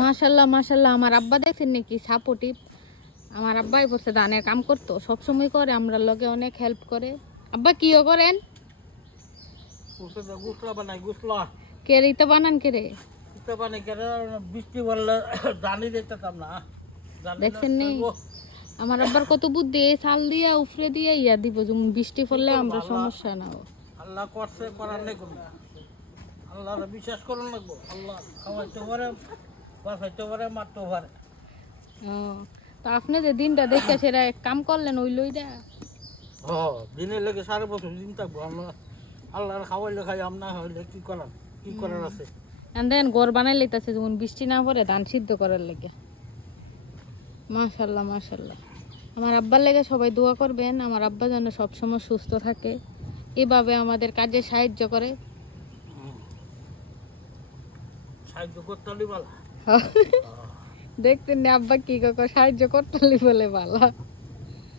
মাশাল্লাহ মাশাল্লাহ, আমার আব্বা দেখছেন নাকি সাপোর্টিভ। আমার আব্বাই বলছে ধানের কাম করতো, সবসময় করে, আমরা লগে অনেক হেল্প করে। আব্বা কিও করেন? গুসলা বানাই গুসলা কে রিতে বানান কে রে? ইটা বানাই কেন বৃষ্টি বললে জানি দিতাম না জানি না দেখছেন নি আমার আব্বার কত বুদ্ধি, এই চাল দিয়া উফরে দিয়া ইয়া দিব, যেমন বৃষ্টি পড়লে আমরা সমস্যা না হয়। আল্লাহ করছে করার নেই কোনো আল্লাহর বিশ্বাস করুন লাগবো আল্লাহ খাওয়াইতে পারে বাঁচাইতে পারে মারতে পারে ও, তো আপনি যে দিনটা দেখে সেটা এক কাম করলেন ওই লইটা। হ দিনের লেগে 5.5 দিন থাকবো আমরা আল্লাহর খাওয়াইলে খাই আমরা হইলে কি করার আছে দেন ঘর বানাই লইতাছে, যেমন বৃষ্টি না পড়ে ধান সিদ্ধ করার লেগে। মাশাল্লাহ মাশাল্লাহ, আমার আব্বার লেগে সবাই দোয়া করবেন, আমার আব্বা যেন সবসময় সুস্থ থাকে, এভাবে আমাদের কাজে সাহায্য করে। সাহায্য করতে হলে ভালো দেখতেন না আব্বা কি সাহায্য করতে বলে ভালো।